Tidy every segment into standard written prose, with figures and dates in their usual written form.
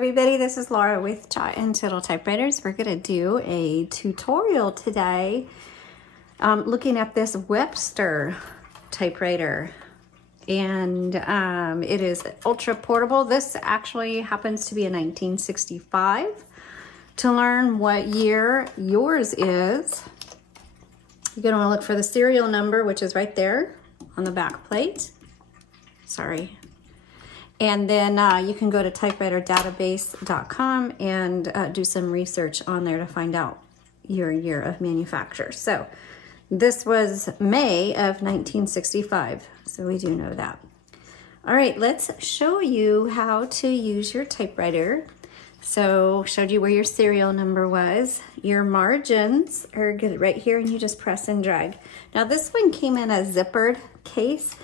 everybody, this is Laura with Jot and Tittle Typewriters. We're going to do a tutorial today looking at this Webster typewriter, and it is ultra portable. This actually happens to be a 1965. To learn what year yours is, you're going to want to look for the serial number, which is right there on the back plate. Sorry. And then you can go to typewriterdatabase.com and do some research on there to find out your year of manufacture. So this was May of 1965, so we do know that. All right, let's show you how to use your typewriter. So showed you where your serial number was. Your margins are good right here, and you just press and drag. Now this one came in a zippered case,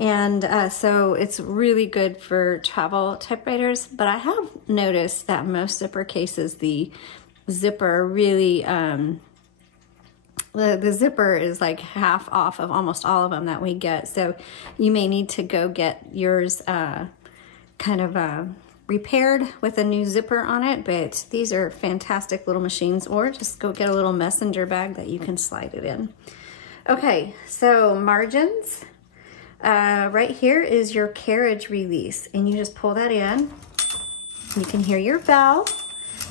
and so it's really good for travel typewriters, but I have noticed that most zipper cases, the zipper really, the zipper is like half off of almost all of them that we get. So you may need to go get yours repaired with a new zipper on it, but these are fantastic little machines, or just go get a little messenger bag that you can slide it in. Okay, so margins. Right here is your carriage release, and you just pull that in. You can hear your bell.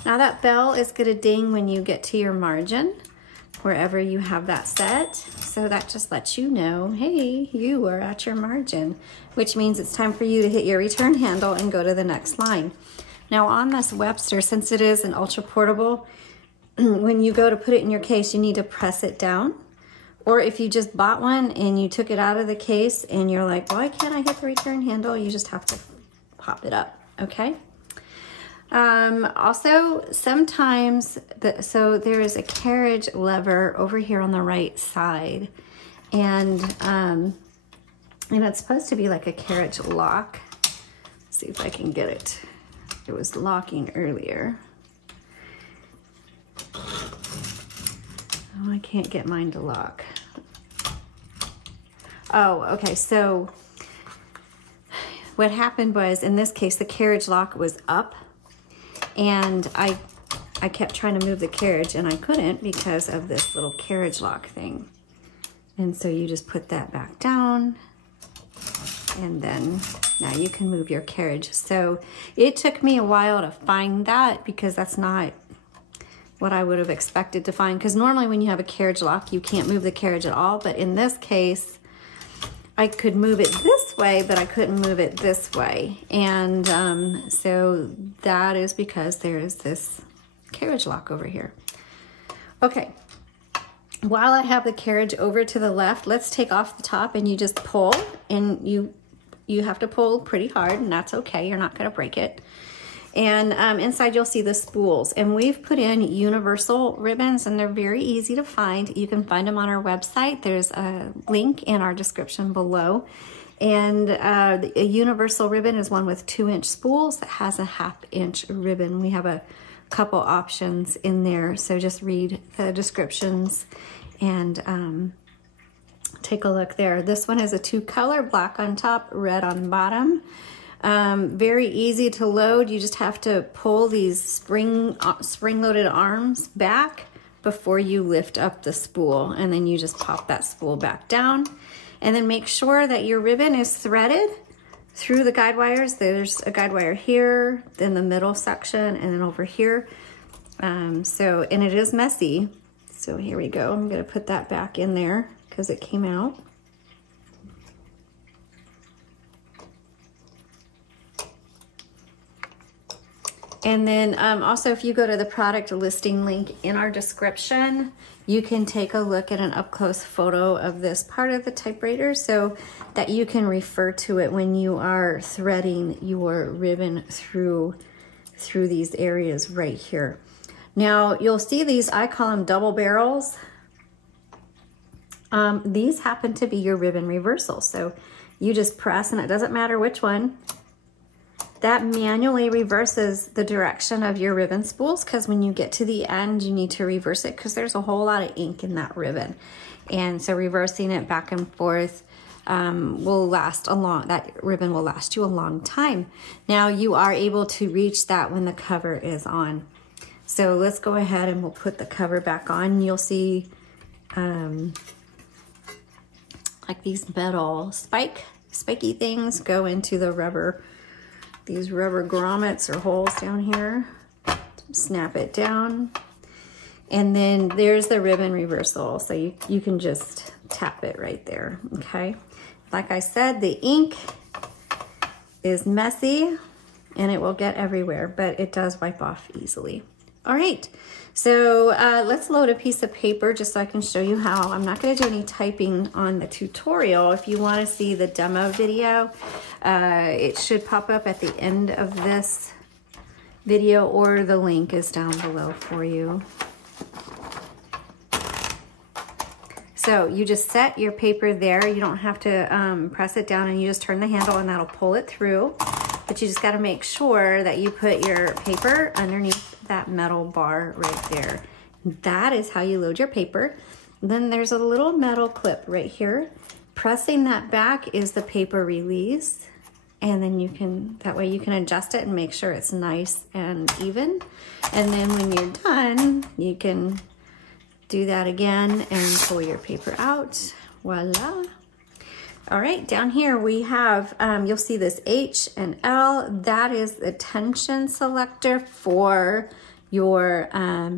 Now that bell is going to ding when you get to your margin, wherever you have that set. So that just lets you know, hey, you are at your margin, which means it's time for you to hit your return handle and go to the next line. Now on this Webster, since it is an ultra portable, when you go to put it in your case, you need to press it down. Or if you just bought one and you took it out of the case and you're like, why can't I hit the return handle? You just have to pop it up, okay? Also, sometimes, so there is a carriage lever over here on the right side, and it's supposed to be like a carriage lock. Let's see if I can get it. It was locking earlier. Oh, I can't get mine to lock. Oh, okay, so what happened was, in this case, the carriage lock was up, and I kept trying to move the carriage, and I couldn't because of this little carriage lock thing. And so you just put that back down, and then now you can move your carriage. So it took me a while to find that, because that's not what I would have expected to find, because normally when you have a carriage lock, you can't move the carriage at all. But in this case, I could move it this way, but I couldn't move it this way. And so that is because there is this carriage lock over here. Okay, while I have the carriage over to the left, let's take off the top, and you just pull, and you have to pull pretty hard, and that's okay. You're not gonna break it. And inside you'll see the spools, and we've put in universal ribbons, and they're very easy to find. You can find them on our website. There's a link in our description below. And a universal ribbon is one with 2-inch spools that has a 1/2-inch ribbon. We have a couple options in there, so just read the descriptions and take a look there. This one is a 2-color, black on top, red on bottom. Very easy to load. You just have to pull these spring-loaded arms back before you lift up the spool, and then you just pop that spool back down, and then make sure that your ribbon is threaded through the guide wires. There's a guide wire here, then the middle section, and then over here. And it is messy. So here we go. I'm gonna put that back in there because it came out. And then also, if you go to the product listing link in our description, you can take a look at an up-close photo of this part of the typewriter so that you can refer to it when you are threading your ribbon through these areas right here. Now, you'll see these, I call them double barrels. These happen to be your ribbon reversals. So you just press, and it doesn't matter which one. That manually reverses the direction of your ribbon spools, because when you get to the end, you need to reverse it because there's a whole lot of ink in that ribbon. And so reversing it back and forth will last that ribbon will last you a long time. Now you are able to reach that when the cover is on. So let's go ahead and we'll put the cover back on. You'll see like these metal spiky things go into the rubber, these rubber grommets or holes down here. Snap it down. And then there's the ribbon reversal. So you can just tap it right there, okay? Like I said, the ink is messy and it will get everywhere, but it does wipe off easily. All right, so let's load a piece of paper just so I can show you how. I'm not gonna do any typing on the tutorial. If you wanna see the demo video, it should pop up at the end of this video, or the link is down below for you. So you just set your paper there. You don't have to press it down, and you just turn the handle and that'll pull it through. But you just gotta make sure that you put your paper underneath that metal bar right there. That is how you load your paper. Then there's a little metal clip right here. Pressing that back is the paper release. And then that way you can adjust it and make sure it's nice and even. And then when you're done, you can do that again and pull your paper out. Voila. All right, down here we have, you'll see this H and L. That is the tension selector for your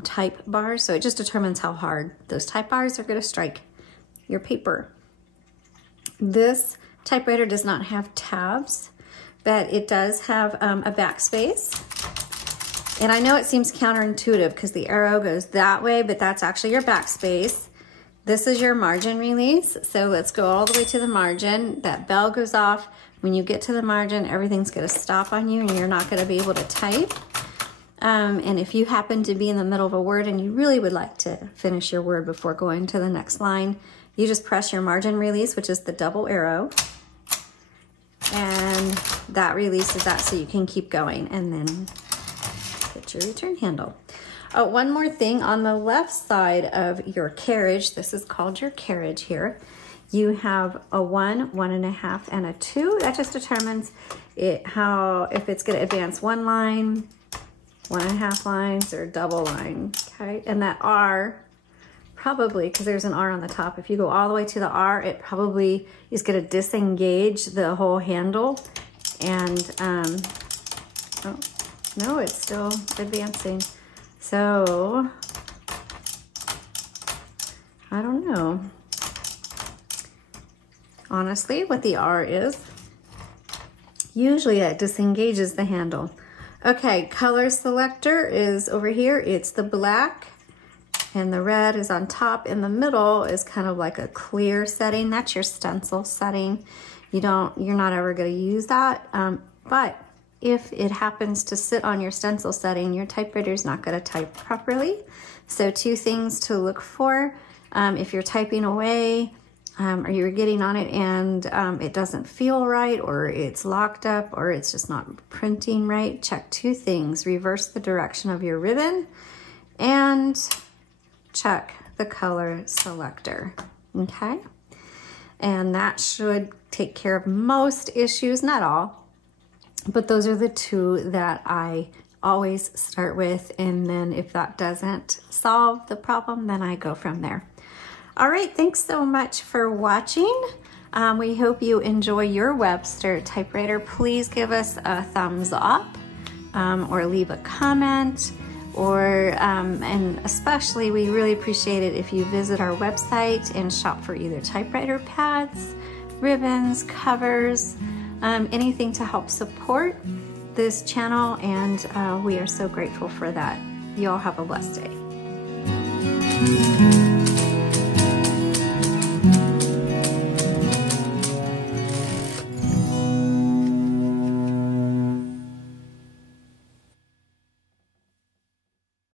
type bars. So it just determines how hard those type bars are gonna strike your paper. This typewriter does not have tabs, but it does have a backspace. And I know it seems counterintuitive because the arrow goes that way, but that's actually your backspace. This is your margin release. So let's go all the way to the margin. That bell goes off. When you get to the margin, everything's gonna stop on you and you're not gonna be able to type. And if you happen to be in the middle of a word and you really would like to finish your word before going to the next line, you just press your margin release, which is the double arrow. And that releases that so you can keep going, and then hit your return handle. Oh, one more thing, on the left side of your carriage, this is called your carriage here, you have a 1, 1.5, and a 2. That just determines if it's gonna advance 1 line, 1.5 lines, or double line, okay? And that R, probably, because there's an R on the top, if you go all the way to the R, it probably is gonna disengage the whole handle. And, oh, no, it's still advancing. So, I don't know. Honestly, what the R is, usually it disengages the handle. Okay, color selector is over here. It's the black, and the red is on top. In the middle is kind of like a clear setting. That's your stencil setting. You're not ever gonna use that, but if it happens to sit on your stencil setting, your typewriter's not gonna type properly. So 2 things to look for. If you're typing away, or you're getting on it and it doesn't feel right, or it's locked up, or it's just not printing right, check 2 things. Reverse the direction of your ribbon and check the color selector, okay? And that should take care of most issues, not all, but those are the 2 that I always start with. And then if that doesn't solve the problem, then I go from there. All right, thanks so much for watching. We hope you enjoy your Webster typewriter. Please give us a thumbs up or leave a comment, and especially we really appreciate it if you visit our website and shop for either typewriter pads, ribbons, covers, anything to help support this channel, and we are so grateful for that. You all have a blessed day.